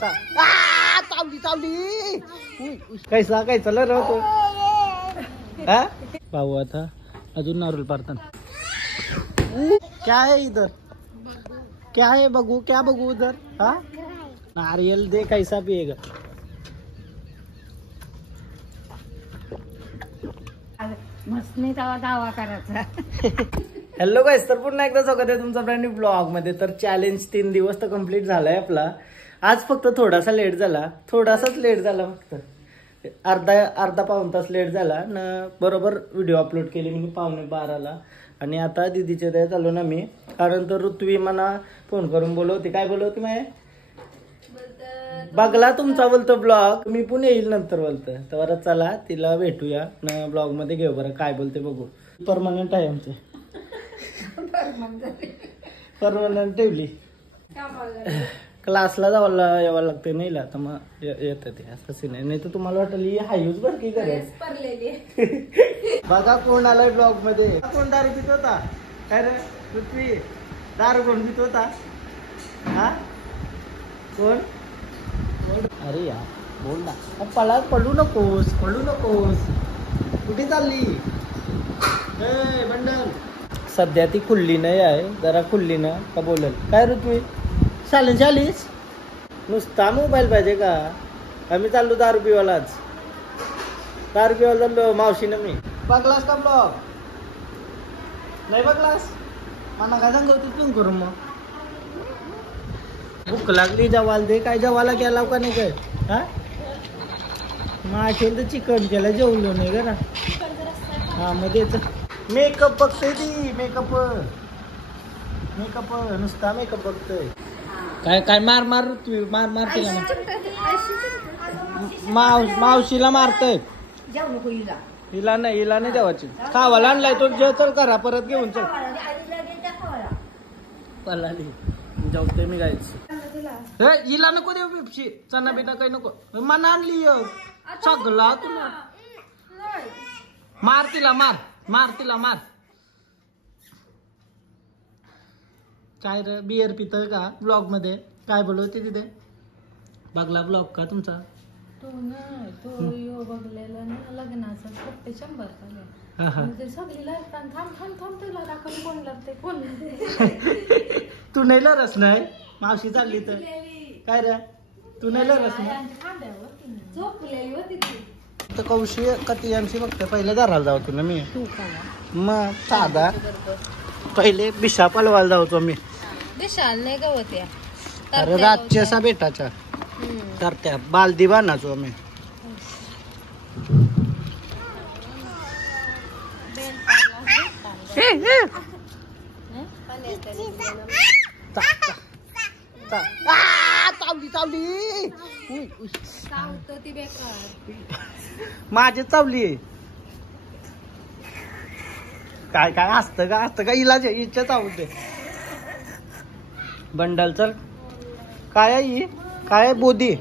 चावली चावली कैसा काय चला राहतो हा पाहू आता अजून नारळ पारताना क्या है इधर क्या है बघू क्या बघू उधर हा नारियल दे कैसा पिएगा मस्ती दावा करायचा हॅलो गाईस तर पुन्हा एकदा स्वागत आहे तुमचा ब्रँड न्यू ब्लॉग मध्ये तर चॅलेंज 3 दिवस तर कंप्लीट झालाय आपला आज फक्त थोडासा लेट झाला थोडासाच लेट झाला फक्त अर्धा पाऊण तास लेट झाला न बरोबर व्हिडिओ अपलोड केली मी 11:15 आणि आता दीदीच्या त्या चालू ना मी कारण तर ऋत्वी मला फोन करून बोलवते काय बोलवते माय बघला तुमचा बोलतो ब्लॉग मी पण येईल नंतर बोलतो तर चला तिला भेटूया न ब्लॉग मध्ये घेऊ बरं काय बोलते बघू परमनंट आहे आमचे परमनंट ठेवली क्लासला यावं लागते नाही तर मग येतं ते असं नाही तर तुम्हाला वाटलं हायूच बरं की बघा कोण आलाय ब्लॉग मध्ये कोण दारू पित होता काय रे पृथ्वी दारू कोण पित होता हा कोण अरे यार बोल ना पडू नकोस कुठे चालली बंडल सध्या ती खुल्ली नाही आहे जरा खुल्ली ना का बोलल काय ऋत्वी चालीस नुसता मोबाईल पाहिजे का आम्ही चाललो दारू पिवालाच दारू पिवाला चाललो मावशीनं मी बघलास का ब्लॉग नाही बघलास मला काय सांगतो तू करू मग भूक लागली जेवायला दे काय जेवायला गेला का नाही काय हा माशेल तर चिकन केलं जेवलो नाही का ना हा मग मेकअप बघतोय ती मेकअप नुसता मेकअप बघतोय काय मार तिला मावशीला मारतय हिला नाही देवाची खावाला आणलाय तो चल करा परत घेऊन चल पलाली जाऊते मी गायच हिला नको देऊ बिपशी चना बिना काही नको मना आणली सगळा तुला मार तिला मार काय रे बियर पितोय का ब्लॉग मध्ये काय बोलवते तिथे बघला ब्लॉग का तुमचा तो बघलेला ना लग्नाचा फक्त 100 सगळी थांब तुला दाखवलं कोण लागते तू नाही लरस नाही मावशी चालली तर काय रे तू नाही लरस नाही कौशी कती आमची बघते पहिले दाराला जावतो ना मी मग साधा पहिले बिशा पलवायला जावतो मी विशाल नाही गवत्या अरे रातच्या असा बेटाच्या तर त्या बालदी बांधायचो आम्ही माझी चावली काय असतं का इलाज इच्छा चावते बंडल चल काय आहे काय बोधी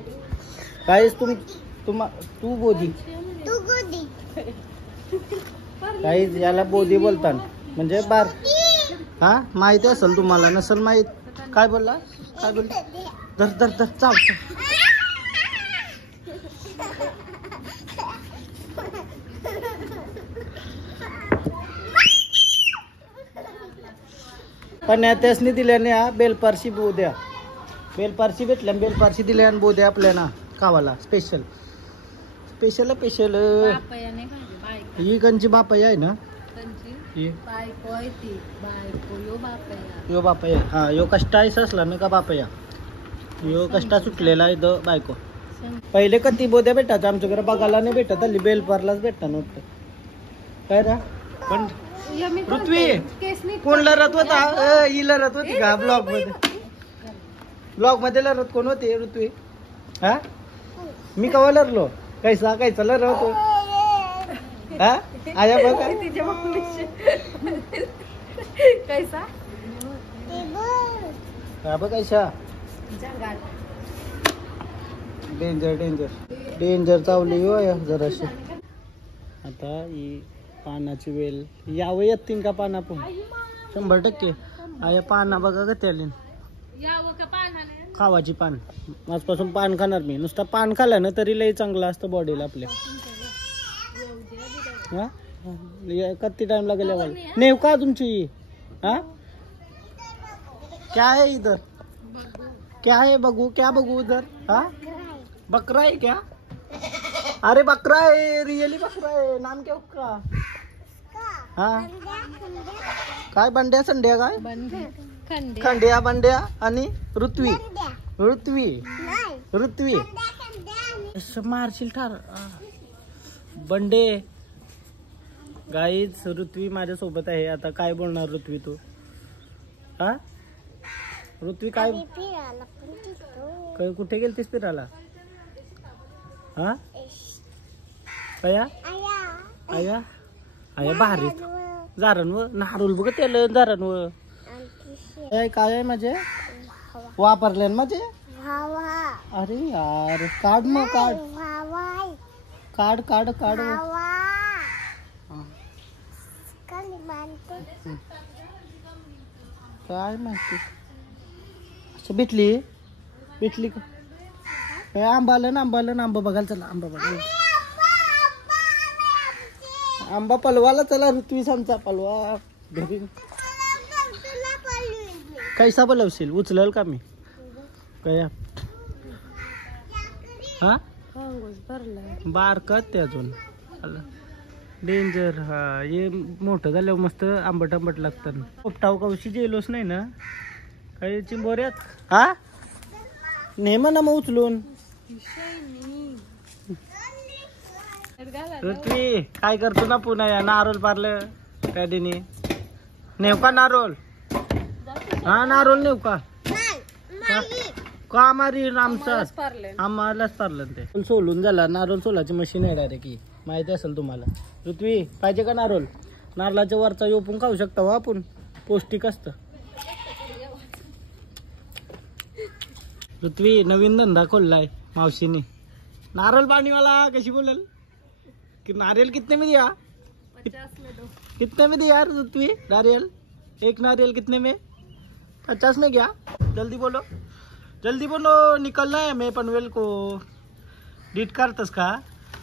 काय तू बोधी काही याला बोधी बोलतात म्हणजे बार हा माहिती असेल तुम्हाला नसेल माहित काय बोलला धर चाव पण त्यासनी दिल्याने बेलपारशी बोद्या बेलपारशी भेटल्या बेलपारशी दिल्या आणि बोद्या आपल्याला खावाला स्पेशल ही कंची बापया आहे ना यो बापया हा यो कष्टा असला ना का बापया यो कष्टा सुटलेला आहे बायको पहिले कधी बोद्या भेटतात आमच्याकडे बघायला नाही भेटत हल्ली बेलपारलाच भेटतात नव्हतं काय रा पण पृथ्वी कोण लढत होता ही लढत होती का ब्लॉग मध्ये लढत कोण होती ऋत्वी हा मी कवा लढलो कैसा लढत होतो हा आया बघ कैसा बघ कैसा डेंजर चावली हो जराशी आता ही पानाची वेल यावं येतील का पाना पण 100% आया पाना बघा का त्याला यावं का पानाने खावाची पान. आजपासून पान खाणार मी. नुसतं पान खाल्लं ना तरी लई चांगलं असतं बॉडीला आपल्या. हा किती टाइम लागेल यावाला नेव का तुमची. हा क्या है इधर, क्या है बघू, क्या बघू उधर. हा बकरा है क्या. अरे बकरा है, रियली बकरा है. नाम क्या उसका. हा काय बंड्या संड्या काय खंडे खंड्या बंड्या आणि ऋत्वी ऋत्वी ऋत्वी मारशील ठार. बंडे गाईच ऋत्वी माझ्या सोबत आहे. आता काय बोलणार ऋत्वी तू. हा ऋत्वी काय कुठे गेलतीस फिरायला. हा कया आया आया भारी जारणव नारूल बघ त्याला जारणव काय आहे माझे वापरले माझे. अरे यार काढ मग काढ काढ काढ काढ. काय माहिती असं भेटली भेटली का. आंबालं आंबा बघायला चला. आंबा बघायला आंबा पलवाला चला. ऋत्वीस आमचा पलवा घरी. कैसा पलवशील उचलल का मी कया. हा बारकत ते अजून डेंजर. हा हे मोठं झाल्यावर मस्त आंबट आंबट लागतं. पोपटाव कवशी जेलोच नाही ना काही चिंबोऱ्यात. हा नेम ना मग उचलून. ऋत्वी काय करतो ना पुन्हा या नारोल पारलं कॅडीने नेव का नारोल. हा नारोल नेव का का मारी आमचाच आम्हालाच पारलं ते सोलून झाला. नारोल सोलाची मशीन आहे डायरेक्ट की माहिती असेल तुम्हाला. ऋत्वी पाहिजे का नारोल. नारळाच्या वरचा योपून खाऊ शकता हो आपण. पौष्टिक असतं. ऋत्वी नवीन धंदा खोललाय मावशीने. नारळ पाणीवाला कशी बोलेल कि नारियल कितने में दिया. 50 में दो. कितने में दिया ऋत्वी नारियल. एक नारियल कितने में 50 में क्या. जल्दी बोलो जल्दी बोलो निकलना है मैं पनवेल को. डीट करतस का.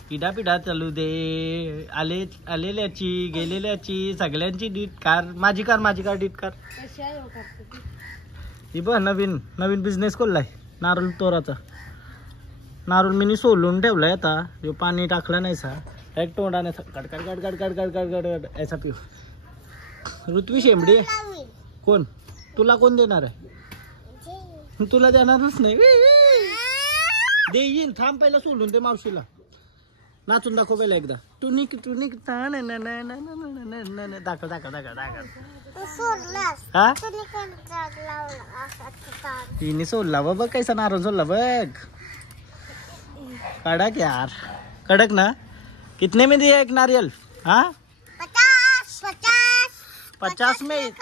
पिढा पिढा चालू दे. आलेल्याची गेलेल्याची सगळ्यांची डीट कार. माझी कार डीट कार. ही बघ नवीन नवीन बिझनेस खोललाय नारळ तोराचा. नारळ मी सोलून ठेवलाय आता. जो पाणी टाकलं नाही सा एक तोंडाने गड गड गड गड गड गड गड गड ऐसा पिऊ. ऋत्वी शेंबडी कोण तुला कोण देणार आहे. तुला देणारच नाही. देईन थांब पहिला सोलून ते मावशीला. नाचून दाखव पहिला एकदा. टुनिक टुनिक दाखव दाखव दाखव दाखव. हा तिने सोडला बघ कैसा नारळ सोडला बघ. कडक यार कडक ना. कितने में दिया एक नारियल. हाँ 50 में.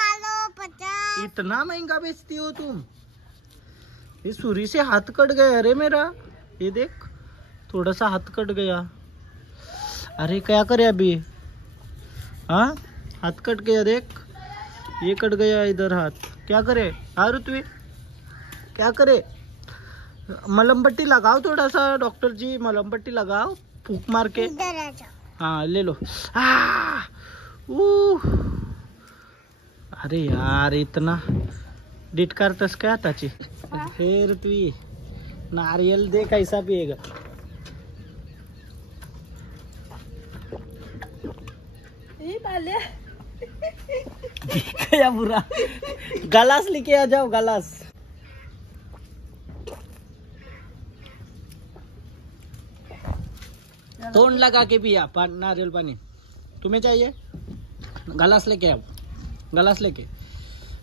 इतना महंगा बेचती हो तुम. ये सुरी से हाथ कट गया अरे मेरा. ये देख थोड़ा सा हाथ कट गया. अरे क्या करे अभी. हाँ हाथ कट गया देख. ये कट गया इधर हाथ. क्या करे. हाँ ऋत्वी क्या करे. मलम पट्टी लगाओ थोड़ा सा. डॉक्टर जी मलम पट्टी लगाओ फूक मार के. हाँ ले लो. अरे यार इतना डीट करतस क्या आताची. हे ऋत्वी नारियल दे कैसा पिएगा. क्या बुरा. गलास लेके आ जाओ गलास. तोड़ लगा के पिया नारियल पानी. तुम्हें चाहिए गलास लेके आओ. गलास लेके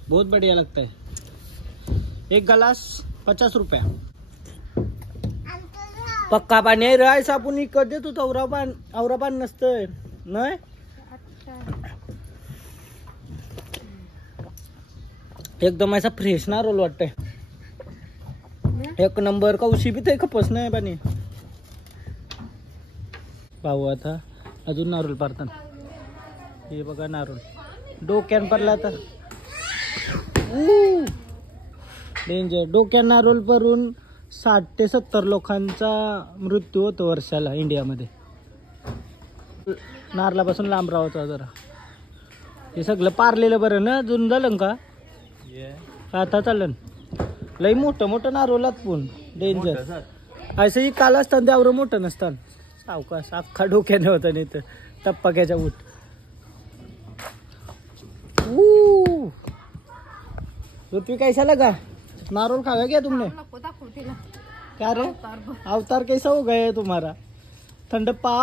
बहुत बढ़िया लगता है. एक गलास 50 रुपया. पक्का पाणी आहे रायस. आपण इकत देतो औरा पान नसतंय नाही. एकदम ऐसा फ्रेश नारळ वाटतंय. एक नंबर. कौशी बी ते खपस नाही पाणी. पाहू आता अजून नारळ पारतात. हे बघा नारळ डोक्यान पडला तर. डेंजर. डोक्यात नारोल परून 60 ते 70 लोकांचा मृत्यू होतो वर्षाला इंडियामध्ये. नारळापासून लांब राहायचं जरा. हे सगळं पारलेलं बरं ना. जुन झालं का आता चालन. लई मोठं नारोलात पण डेंजर. असंही काल असताना त्यावर मोठं नसतं. सावकाश अख्खा डोक्याने होता नाही तर टप्पाक्याच्या उठ. पृथ्वी कैसा लगा नारोल खाया क्या तुमने? क्या रे अवतार कैसा हो गया तुम्हारा? ठंड पा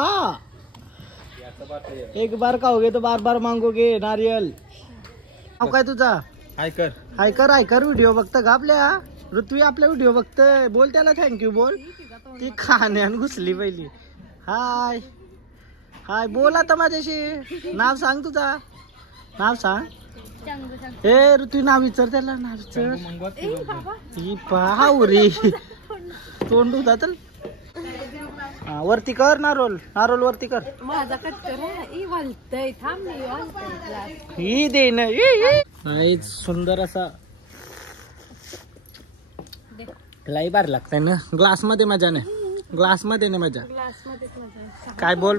एक बार खाओगे तो बार बार मांगोगे नारियल. नाव काय तुझा? हायकर व्हिडिओ बघता का आपल्या? ऋत्वी आपल्या व्हिडिओ बघतय. बोल त्याला थँक्यू बोल. ती खाण्यान घुसली पहिली. हाय हाय बोल आता माझ्याशी. नाव सांग तुझा. नाव सांग. हे ऋतू नाव विचार त्याला. नाव विचार. ही पावरी तोंड होता तर. वरती कर नारोल वरती कर. माझा कट्टर ही देन सुंदर असा लाई बार लागतंय ना. ग्लास मध्ये मजा नाही. ग्लास मध्ये नाही मजा. काय बोल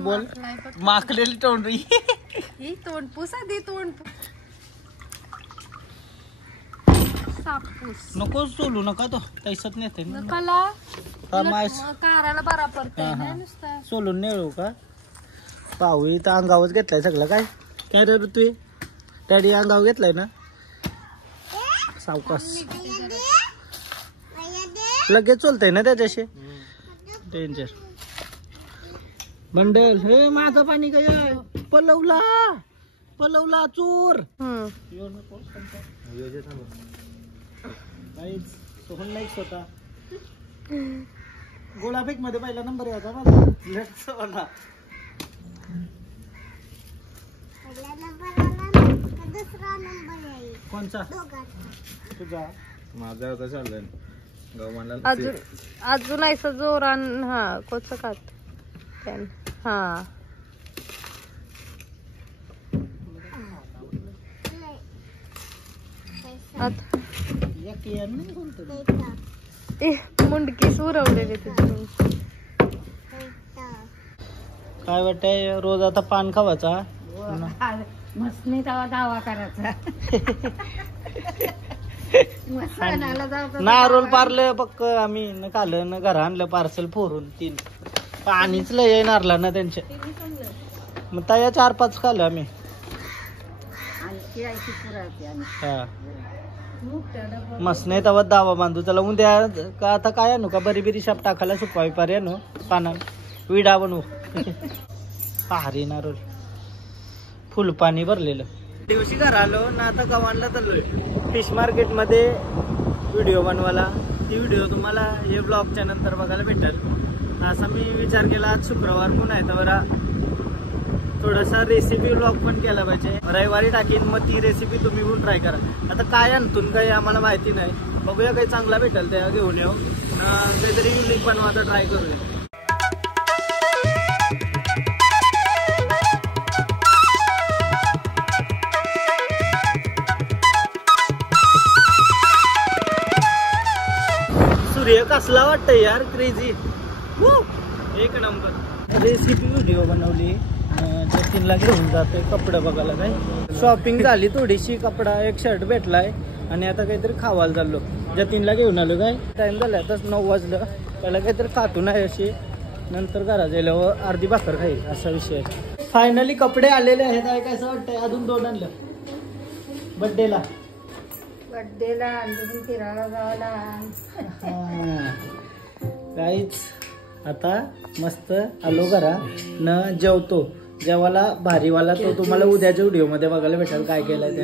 माकलेली तोंड. तोंड पुसा दे. तोंड सापूस नको सोलू नका तो तैसत नेते कला काराला बरा पडतंय ना नुसतं. सोलून नेऊ का? पाहू तर अंगावर घेतलाय सगळं. काय रे ऋतू डॅडी अंगावर घेतलाय ना. सावकाश लगेच चोलतय ना त्याच्याशी. डेंजर मंडल. हे माझं पाणी काय पलवला चोर. सोहन नाईक होता. गोळाफेक मध्ये पहिला नंबर यायचा माझा. कोणचा तुझा? माझा होता चाललाय अजून ऐसा जोरान. हा कोच खात. हा मुंडकी सुरवलेली तिथून. काय वाटतंय रोज आता पान खावायचा. मसनी दावा करायचा. नारोल पारलं पक्क आम्ही न खाल्लं न घरा आणलं पार्सल फोरून. 3 पाणीच लय नारला ना त्यांच्या. मग त्या 4-5 खाल्लं आम्ही. हा मस्त नाही तवा दावा बांधू. चला उद्या का आता काय आणू का बरी शाप टाकायला सुकवाय पारी आणू. पाना विडा बनवू. भारी नारोल फुल पाणी भरलेलं. दिवशी घर आलो ना. आता गव्हाणला चाललोय फिश मार्केट मध्ये व्हिडिओ बनवायला. ती व्हिडिओ तुम्हाला हे ब्लॉगच्या नंतर बघायला भेटेल. असा मी विचार केला. आज शुक्रवार पण आहे तर बरा थोडासा रेसिपी व्लॉग पण केला पाहिजे. रविवारी टाकीन मग ती रेसिपी तुम्ही पण ट्राय करा. आता काय आणतून काही आम्हाला माहिती नाही. बघूया काही चांगला भेटेल त्या घेऊन येऊ. काहीतरी युनिक बनवायचा ट्राय करूया. सूर्य कसला वाटतंय यार. क्रेझी. एक नंबर रेसिपी व्हिडिओ बनवली. जतीनला घेऊन जाते कपडे बघायला. काय शॉपिंग झाली थोडीशी. कपडा एक शर्ट भेटलाय आणि आता काहीतरी खावायला चाललो. जतीनला घेऊन आलो. काय टाइम झाला आता 9 वाजलं. त्याला काहीतरी खातो नाही अशी. नंतर घरात गेल्यावर अर्धी भाकर खाईल असा विषय. फायनली कपडे आलेले आहेत. काय कसं वाटतंय? अजून 2 आणलं बड्डेला फिरायला जायला. काहीच आता मस्त आलो घरा न जेवतो. जेवाला भारीवाला तो तुम्हाला उद्याच्या व्हिडिओ मध्ये बघायला भेटेल. काय केलं ते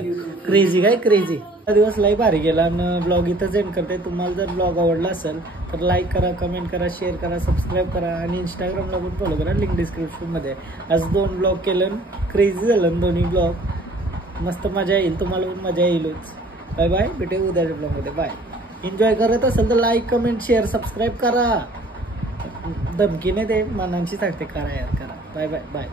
क्रेझी. दिवस लई भारी गेला. न ब्लॉग इथं एंड करते. तुम्हाला जर ब्लॉग आवडला असेल तर लाईक करा, कमेंट करा, शेअर करा, सबस्क्राईब करा आणि इंस्टाग्रामला पण फॉलो करा. लिंक डिस्क्रिप्शन मध्ये. आज 2 ब्लॉग केलं. क्रेझी झालं दोन्ही ब्लॉग. मस्त मजा येईल. तुम्हाला पण मजा येईलच. Bye bye. भेटे उद्याच्या ब्लॉग मध्ये. बाय. एन्जॉय करत असेल तर लाईक, कमेंट, शेअर, सबस्क्राईब करा. धमकी नाही ते मनांची सांगते. करा यार करा. Bye bye bye.